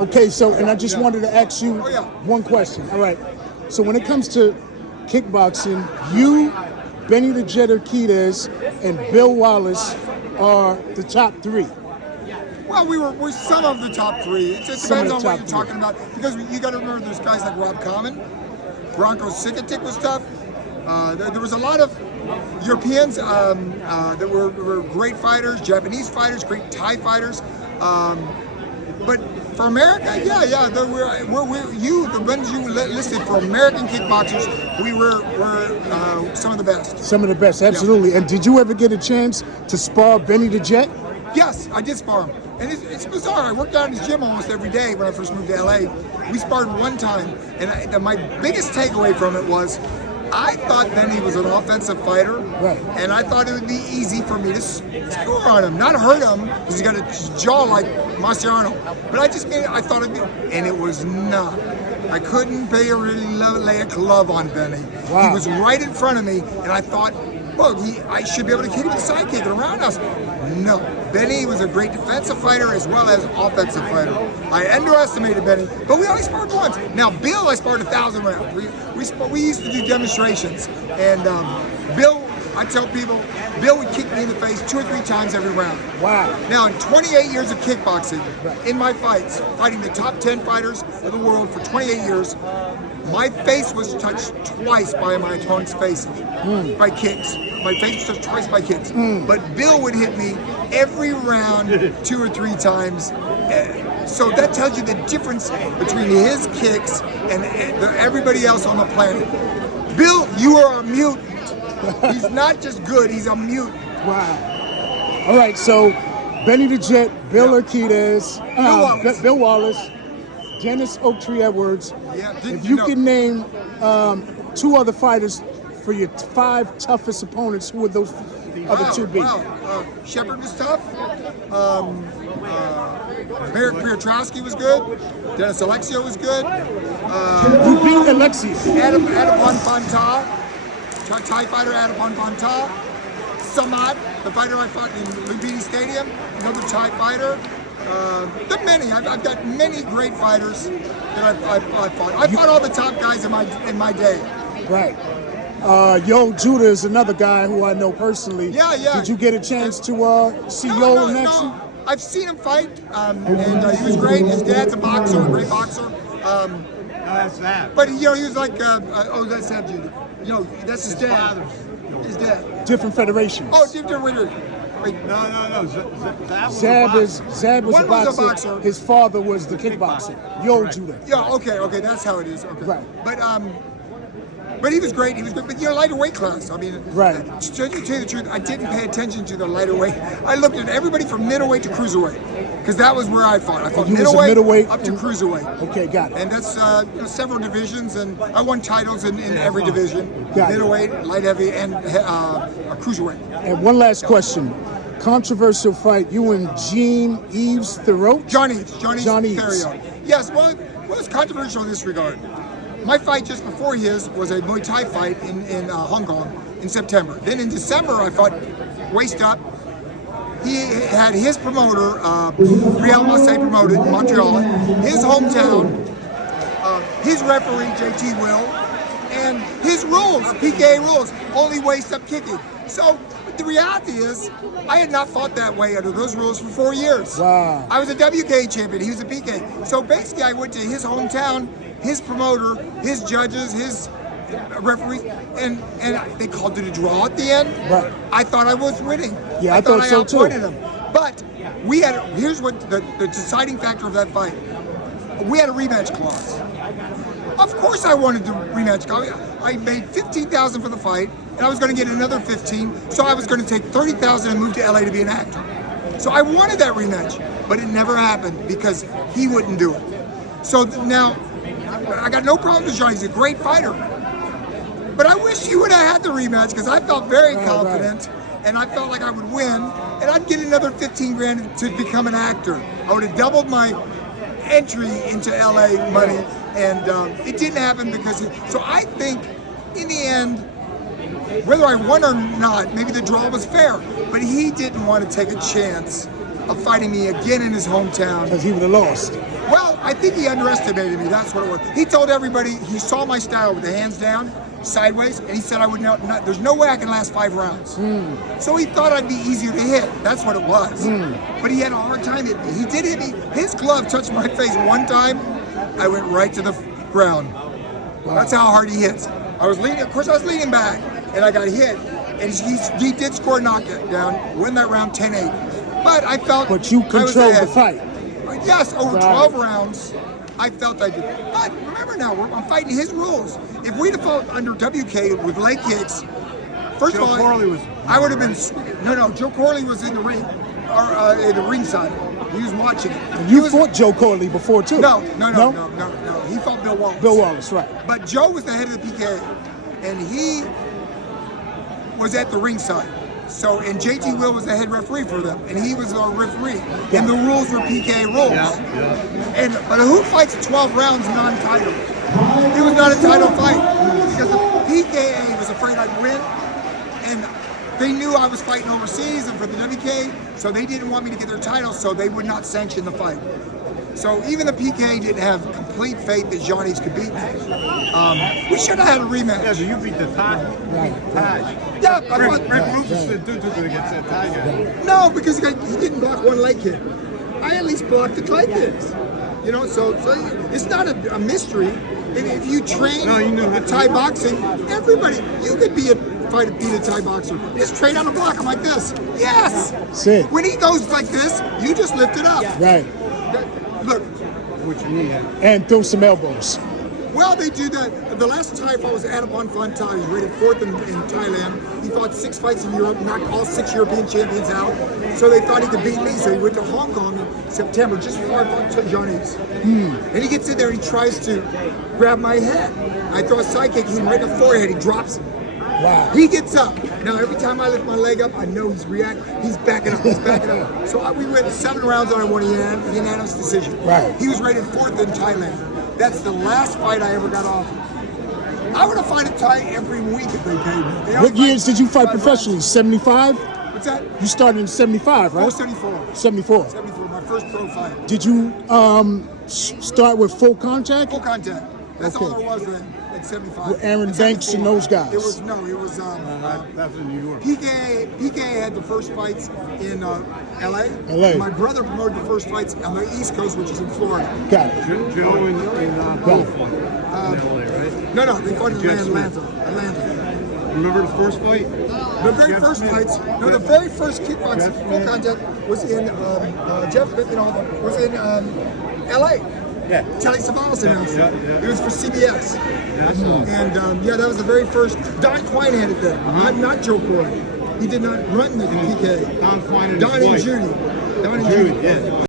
Okay, so, and I just wanted to ask you yeah. one question. All right. So when it comes to kickboxing, you, Benny the Jet Urquidez, and Bill Wallace are the top three. Well, we're some of the top three. It just Some of depends the on what top you're three. talking about. Because you got to remember, there's guys like Rob Common, Bronco Sikatic was tough. There was a lot of Europeans that were great fighters, Japanese fighters, great Thai fighters. But for America, yeah, the ones you listed for American kickboxers, we were some of the best. Some of the best, absolutely. Yeah. And did you ever get a chance to spar Benny the Jet? Yes, I did spar him. And it's bizarre. I worked out in his gym almost every day when I first moved to LA. We sparred one time, and my biggest takeaway from it was I thought Benny was an offensive fighter, right, and I thought it would be easy for me to score on him, not hurt him, because he's got a jaw like Marciano. But I thought it'd be, and it was not. I couldn't really lay a glove on Benny. Wow. He was right in front of me, and I thought, well, I should be able to hit him with a sidekick and a roundhouse. No, Benny was a great defensive fighter as well as offensive fighter. I underestimated Benny, but we only sparred once. Now, Bill, I sparred 1,000 rounds. We used to do demonstrations, and Bill, I tell people, Bill would kick me in the face 2 or 3 times every round. Wow. Now, in 28 years of kickboxing, in my fights, fighting the top 10 fighters of the world for 28 years, my face was touched twice by my opponent's faces, by kicks. My face was touched twice by kicks. But Bill would hit me every round 2 or 3 times. So that tells you the difference between his kicks and everybody else on the planet. Bill, you are a mutant. He's not just good, he's a mutant. Wow. All right, so Benny the Jet, Bill Urquidez, Bill Wallace, Dennis Oaktree Edwards. Yeah, if you can name 2 other fighters for your 5 toughest opponents, who would those other 2 be? Wow. Shepard was tough. Merrick Piotrowski was good. Dennis Alexio was good. You beat Alexio. Adipon Panta. Thai fighter Adipon Panta. Samad, the fighter I fought in Lumpini Stadium, another Thai fighter. There are many. I've got many great fighters that I've fought. I fought all the top guys in my day. Right. Yo Judah is another guy who I know personally. Yeah. Did you get a chance to see Yo in action? No. I've seen him fight, and he was great. His dad's a boxer, a great boxer. That's that. But he was like, that's Zab Judah. That's his dad. His dad. Different federation. Oh, different winner. No. Zab was One a was a boxer. boxer. His father was the kickboxer. Yo Judah. Yeah, okay, that's how it is. Okay. Right. But he was great. But lighter weight class. I mean, right. To tell you the truth, I didn't pay attention to the lighter weight. I looked at everybody from middleweight to cruiserweight, because that was where I fought. I fought middleweight up to cruiserweight. Okay, got it. And that's several divisions, and I won titles in every division: Got middleweight, light heavy, and cruiserweight. And one last question. Controversial fight, you and Yves Theriault? Johnny Yves. Theriault. Yes, well, it's controversial in this regard. My fight just before his was a Muay Thai fight in Hong Kong in September. Then in December, I fought waist up. He had his promoter, Real Massé promoted in Montreal, his hometown, his referee, JT Will, and his rules, PKA rules, only waist up kicking. So the reality is, I had not fought that way under those rules for 4 years. Wow. I was a WKA champion, he was a PK. So basically I went to his hometown, his promoter, his judges, his referees, and they called it a draw at the end. Right. I thought I was winning. Yeah, I thought so too. Him. But here's what the deciding factor of that fight. We had a rematch clause. Of course I wanted the rematch. I made $15,000 for the fight, and I was going to get another 15, so I was going to take $30,000 and move to LA to be an actor. So I wanted that rematch, but it never happened because he wouldn't do it. So now, I got no problem with Johnny. He's a great fighter. But I wish he would have had the rematch, because I felt very confident, and I felt like I would win, and I'd get another 15 grand to become an actor. I would have doubled my entry into LA money, and it didn't happen because so I think in the end, whether I won or not, maybe the draw was fair, but he didn't want to take a chance of fighting me again in his hometown. Because he would have lost. Well, I think he underestimated me. That's what it was. He told everybody he saw my style with the hands down, sideways, and he said I would not. There's no way I can last 5 rounds. So he thought I'd be easier to hit. That's what it was. But he had a hard time hitting me. He did hit me. His glove touched my face one time. I went right to the ground. That's how hard he hits. I was leaning. Of course, I was leaning back, and I got hit. And he did score a knockdown. Win that round 10-8. But I felt. But you controlled the fight. Yes, over 12 rounds, I felt I did. But remember now, I'm fighting his rules. If we'd have fought under WK with leg kicks, first of all, I would have been. No, Joe Corley was in the ring, or in the ringside. He was watching it. And you fought Joe Corley before too? No. He fought Bill Wallace. Bill Wallace, right. But Joe was the head of the PKA, and he was at the ringside. So, and JT Will was the head referee for them, and he was our referee. And the rules were PKA rules. But who fights 12 rounds non-title? It was not a title fight because the PKA was afraid I'd win, and they knew I was fighting overseas and for the WK, so they didn't want me to get their title, so they would not sanction the fight. So even the PKA didn't have complete faith that Johnny's could beat me. We should have had a rematch. Yeah, but you beat the Thai. Yeah, Rick Rufus took it against that Thai guy. No, because he didn't block one leg kick. I at least blocked the leg kicks. You know, so it's not a mystery. If you train Thai boxing, everybody, you could beat a Thai boxer. Just train on a block. I'm like this. Yes. That's it. When he goes like this, you just lift it up. Right. Look. What you need. And throw some elbows. Well, they do that. The last Thai fight was Adapon Fantai. He was rated 4th in Thailand. He fought 6 fights in Europe, knocked all 6 European champions out. So they thought he could beat me. So he went to Hong Kong in September, just before I fought Johnny's. And he gets in there and he tries to grab my head. I throw a side kick, hit him right in the forehead. He drops it. Wow. He gets up. Now, every time I lift my leg up, I know he's reacting. He's backing up. So we went 7 rounds and I won a unanimous decision. Right. He was rated 4th in Thailand. That's the last fight I ever got off. I would have fought a Thai every week if they paid me. What years did you fight professionally? 75? What's that? You started in 75, right? 74. 74. 74, my first pro fight. Did you start with full contact? Full contact. That's all there was then. At 75. With Aaron Banks and those guys? It was That's in New York. PK had the first fights in LA. LA. My brother promoted the first fights on the East Coast, which is in Florida. Got it. Joe and Got it. LA, right? No, they fought in Atlanta. Remember the first fight? The very first fights. No, the very first kickboxing full contact was in was in LA. Yeah. Telly Savalas announced it. Yeah. It was for CBS. And that was the very first. Don Quine had it then. Not Joe Corley. He did not run the PK. Don Quine and Don his and wife. Judy. Don and Judy. Yeah.